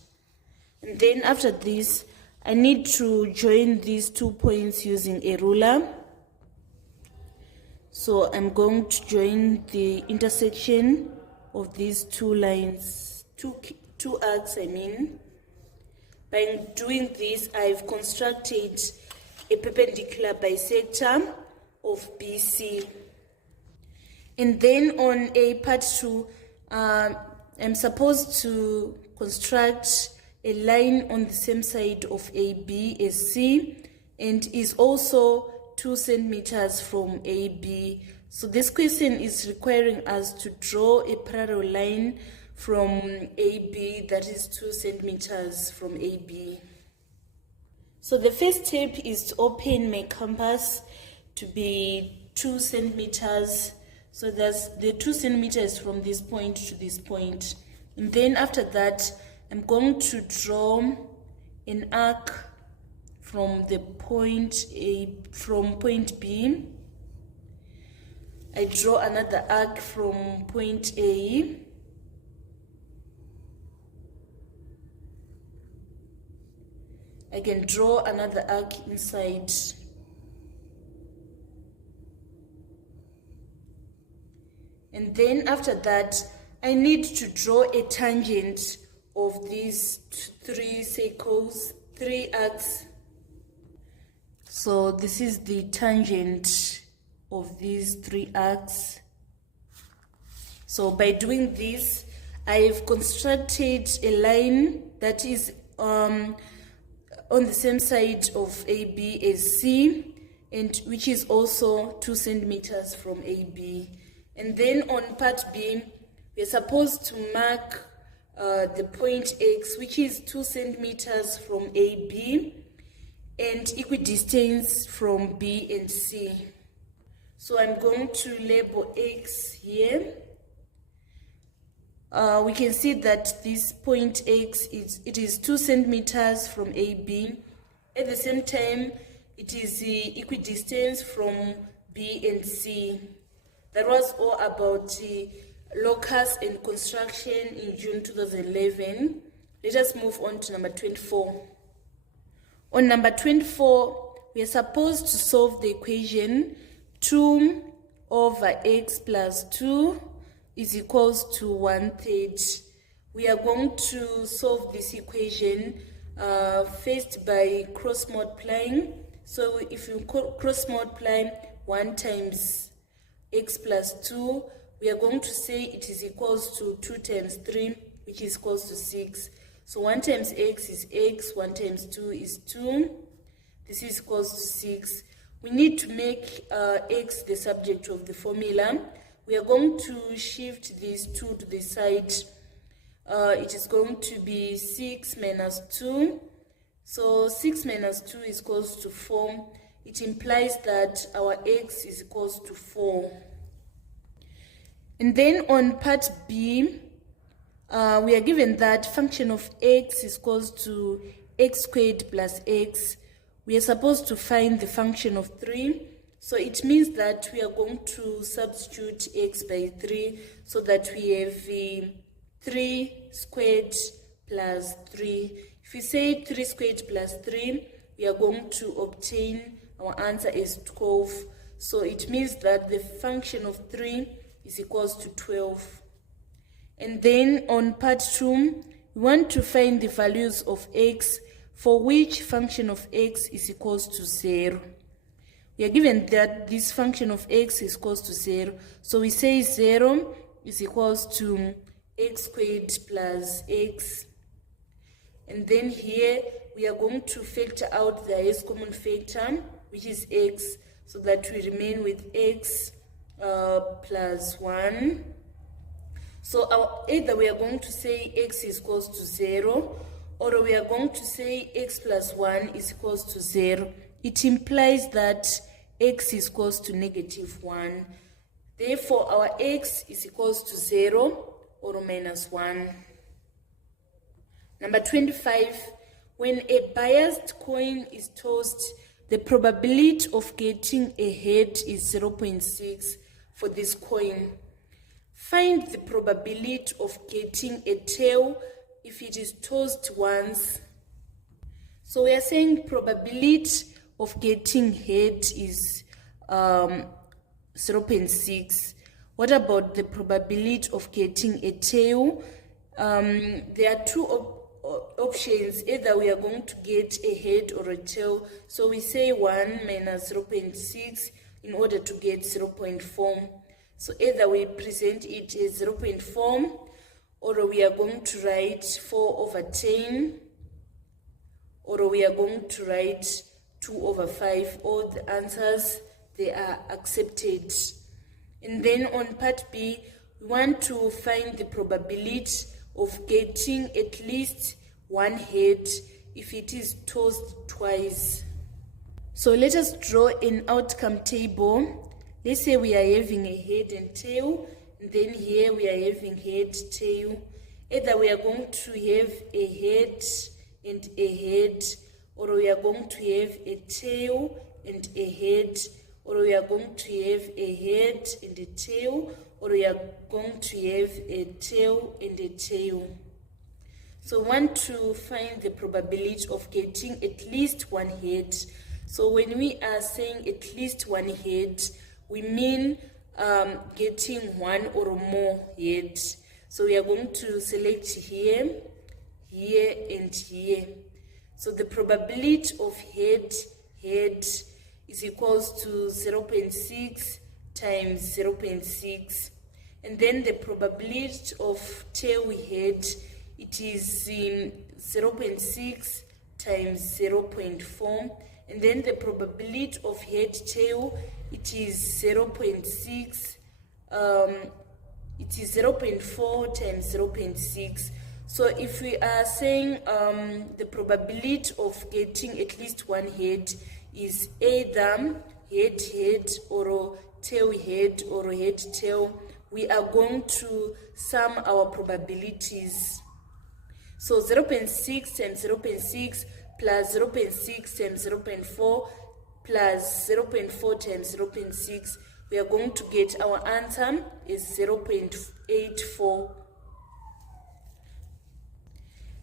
And then after this, I need to join these 2 points using a ruler. So I'm going to join the intersection of these two lines, two arcs, I mean. By doing this, I've constructed a perpendicular bisector of BC. And then on a part 2, I'm supposed to construct a line on the same side of AB as C, and is also 2 centimeters from AB. So this question is requiring us to draw a parallel line from AB that is 2 centimeters from AB. So the first step is to open my compass to be 2 centimeters. So that's the 2 centimeters from this point to this point. And then after that, I'm going to draw an arc from the point A, from point B. I draw another arc from point A. I can draw another arc inside. And then after that, I need to draw a tangent of these 3 circles, 3 arcs. So this is the tangent of these 3 arcs. So by doing this, I have constructed a line that is on the same side of AB as C, and which is also 2 centimeters from AB. And then on part B, we are supposed to mark the point X, which is 2 centimeters from AB and equidistant from B and C. So I'm going to label X here. We can see that this point X is 2 centimeters from AB. At the same time, it is equidistant from B and C. That was all about locus and construction in June 2011. Let us move on to number 24. On number 24, we are supposed to solve the equation 2 over x plus 2 is equals to 1/3. We are going to solve this equation first by cross multiplying. So if you cross multiply 1 times x plus 2, we are going to say it is equals to 2 times 3, which is equals to 6. So 1 times x is x, 1 times 2 is 2. This is equals to 6. We need to make x the subject of the formula. We are going to shift these 2 to the side. It is going to be 6 minus 2. So 6 minus 2 is equals to 4. It implies that our x is equals to 4. And then on part B, we are given that function of x is equals to x squared plus x. We are supposed to find the function of 3. So it means that we are going to substitute x by 3 so that we have 3 squared plus 3. If we say 3 squared plus 3, we are going to obtain our answer is 12. So it means that the function of 3 is equals to 12. And then on part 2, we want to find the values of x for which function of x is equals to 0. We are given that this function of x is equals to 0. So we say 0 is equals to x squared plus x. And then here we are going to factor out the highest common factor, which is x, so that we remain with x plus 1. So either we are going to say x is equals to 0, or we are going to say x plus 1 is equals to 0. It implies that x is equals to negative 1. Therefore, our x is equals to 0 or minus 1. Number 25, when a biased coin is tossed, the probability of getting a head is 0.6 for this coin. Find the probability of getting a tail if it is tossed once. So we are saying probability of getting head is 0.6. What about the probability of getting a tail? There are two options. Either we are going to get a head or a tail. So we say 1 minus 0.6 in order to get 0.4. So either we present it as 0.4, or we are going to write 4 over 10, or we are going to write 2 over 5. All the answers, they are accepted. And then on part B, we want to find the probability of getting at least one head if it is tossed twice. So let us draw an outcome table. Let's say we are having a head and tail, and then here we are having head, tail. Either we are going to have a head and a head, or we are going to have a tail and a head, or we are going to have a head and a tail, or we are going to have a tail and a tail. So we want to find the probability of getting at least one head. So when we are saying at least one head, we mean getting one or more heads. So we are going to select here, here, and here. So the probability of head is equals to 0.6 times 0.6. And then the probability of tail head, it is 0.6 times 0.4. And then the probability of head tail, it is 0.6, it is 0.4 times 0.6. So if we are saying the probability of getting at least one head is either head, or tail head or head tail, we are going to sum our probabilities. So 0.6 times 0.6 plus 0.6 times 0.4 plus 0.4 times 0.6, we are going to get our answer is 0.84.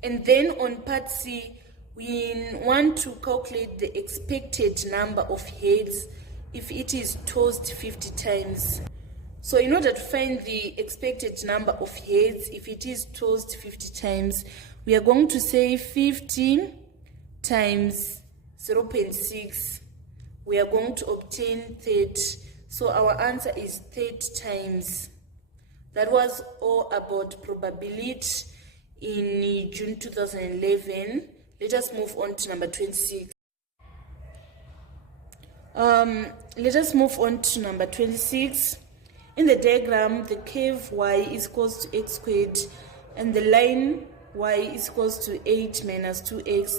And then on part C, we want to calculate the expected number of heads if it is tossed 50 times. So in order to find the expected number of heads if it is tossed 50 times, we are going to say 50 times 0.6. We are going to obtain 30. So our answer is 30 times. That was all about probability in June 2011. Let us move on to number 26. Let us move on to number 26. In the diagram, the curve y is equals to x squared and the line y is equals to 8 minus 2x.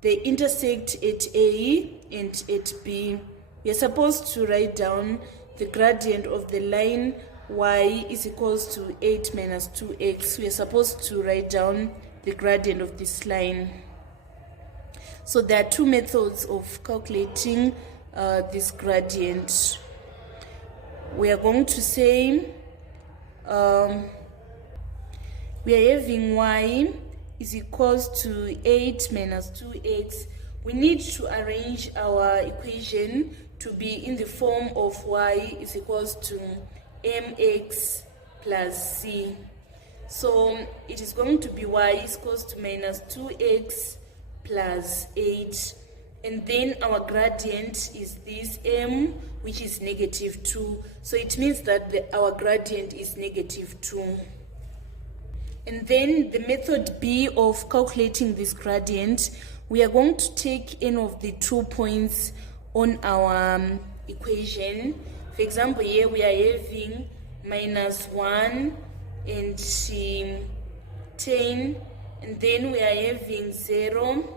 They intersect at A and at B. We are supposed to write down the gradient of the line y is equals to 8 minus 2x. We are supposed to write down the gradient of this line. So there are two methods of calculating this gradient. We are going to say we are having y is equals to 8 minus 2x. We need to arrange our equation to be in the form of y is equals to mx plus c. So it is going to be y is equals to minus 2x plus 8. And then our gradient is this m, which is negative 2. So it means that our gradient is negative 2. And then the method B of calculating this gradient, we are going to take any of the 2 points on our equation. For example, here we are having minus 1 and 10, and then we are having 0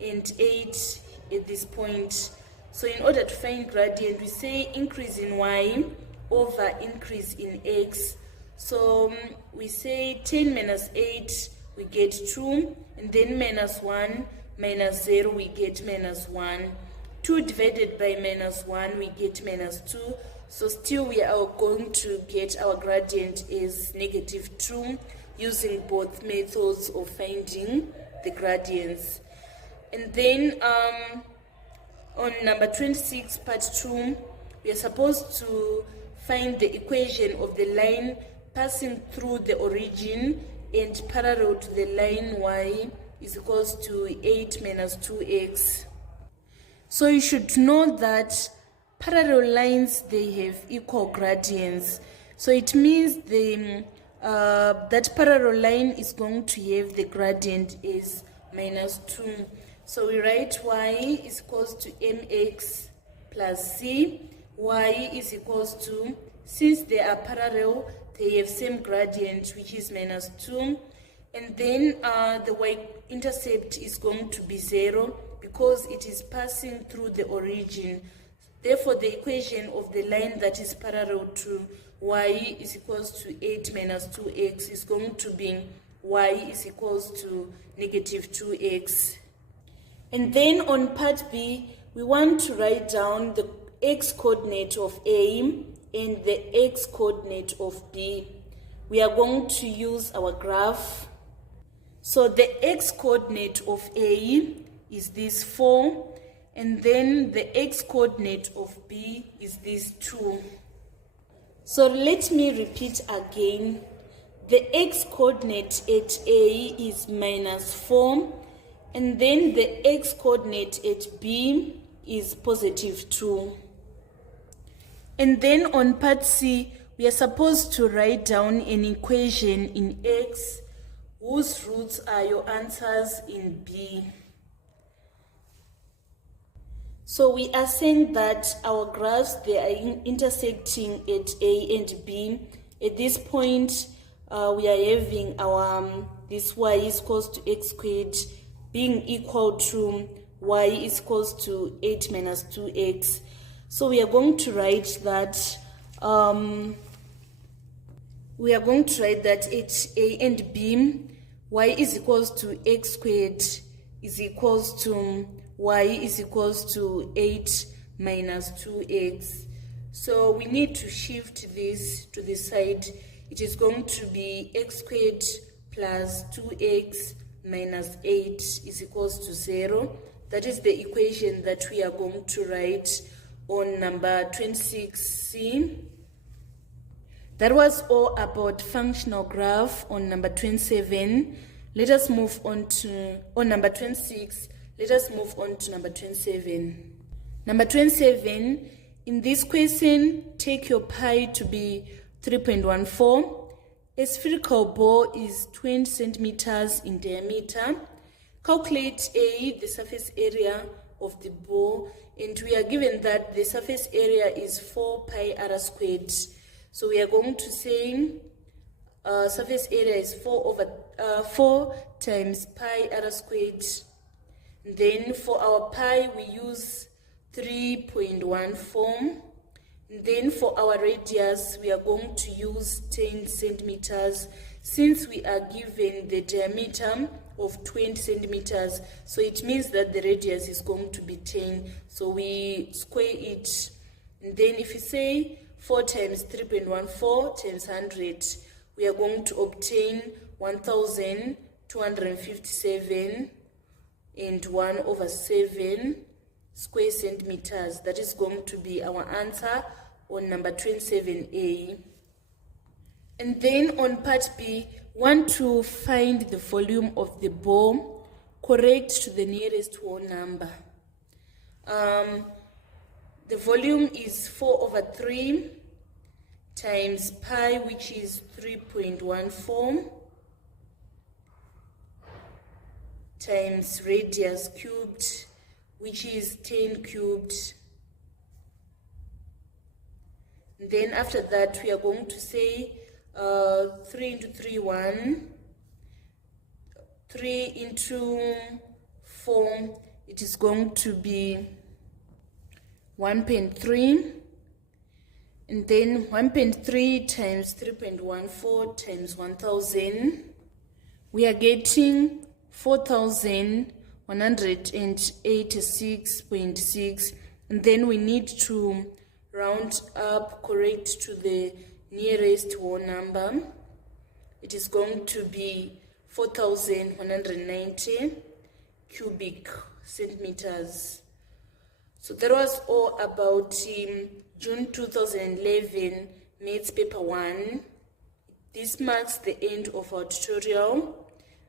and 8 at this point. So in order to find gradient, we say increase in y over increase in x. So we say 10 minus 8, we get 2, and then minus 1 minus 0, we get minus 1. 2 divided by minus 1, we get minus 2. So still we are going to get our gradient as negative 2 using both methods of finding the gradients. And then on number 26, part 2, we are supposed to find the equation of the line passing through the origin and parallel to the line y is equals to 8 minus 2x. So you should know that parallel lines, they have equal gradients. So it means that parallel line is going to have the gradient is minus 2. So we write y is equals to mx plus c. Y is equals to, since they are parallel, they have same gradient, which is minus 2. And then the y-intercept is going to be 0 because it is passing through the origin. Therefore, the equation of the line that is parallel to y is equals to 8 minus 2x is going to be y is equals to negative 2x. And then on part B, we want to write down the x-coordinate of A and the x-coordinate of B. We are going to use our graph. So the x-coordinate of A is this 4, and then the x-coordinate of B is this 2. So let me repeat again. The x-coordinate at A is minus 4, and then the x-coordinate at B is positive 2. And then on part C, we are supposed to write down an equation in x whose roots are your answers in B. So we are saying that our graphs, they are intersecting at A and B. At this point, we are having our this y is equals to x squared being equal to y is equals to 8 minus 2x. So we are going to write that at A and B, y is equals to x squared is equals to y is equals to 8 minus 2x. So we need to shift this to the side. It is going to be x squared plus 2x minus 8 is equals to 0. That is the equation that we are going to write on number 26C. That was all about functional graph on number 27. Let us move on to, on number 26, let us move on to number 27. Number 27, in this question, take your pi to be 3.14. A spherical ball is 20 centimeters in diameter. Calculate A, the surface area of the ball, and we are given that the surface area is 4 pi r squared. So we are going to say surface area is 4 times pi r squared. Then for our pi we use 3.14. Then for our radius we are going to use 10 centimeters since we are given the diameter of 20 centimeters. So it means that the radius is going to be 10. So we square it. And then if you say 4 times 3.14 times 100, we are going to obtain 1,257 and 1 over 7 square centimeters. That is going to be our answer on number 27A. And then on part B, want to find the volume of the ball correct to the nearest whole number. The volume is 4 over 3 times pi, which is 3.14, times radius cubed, which is 10 cubed. And then after that, we are going to say 3 into 3, 1. 3 into 4, it is going to be 1.3. And then 1.3 times 3.14 times 1,000. We are getting 4,186.6. And then we need to round up correct to the nearest whole number. It is going to be 4,190 cubic centimeters. So that was all about June 2011 Maths Paper 1. This marks the end of our tutorial.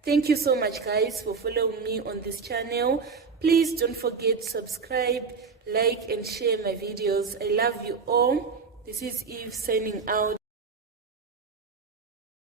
Thank you so much guys for following me on this channel. Please don't forget to subscribe, like and share my videos. I love you all. This is Eve signing out.